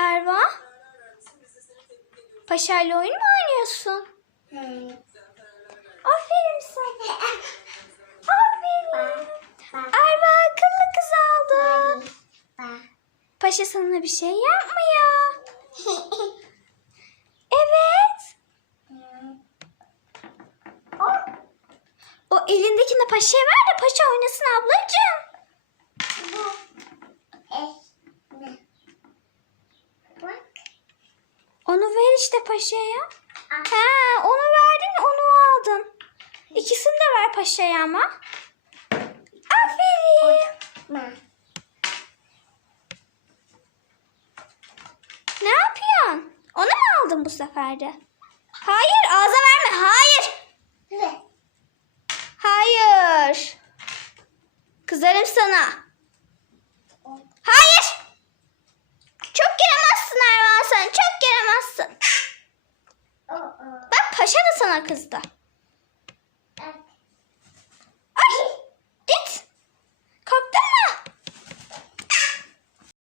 Erva? Paşayla oyun mu oynuyorsun? Aferin sana. Aferin. Erva akıllı kız oldun. Paşa sana bir şey yapmıyor. Evet. O elindekini paşaya ver de paşa oynasın ablacığım. Onu ver işte paşaya. Ha, onu verdin onu aldın. İkisini de ver paşaya ama. Aferin. Ne yapıyorsun? Onu mu aldın bu sefer de? Hayır ağza verme. Hayır. Hayır. Kızarım sana. Paşa da sana kızdı.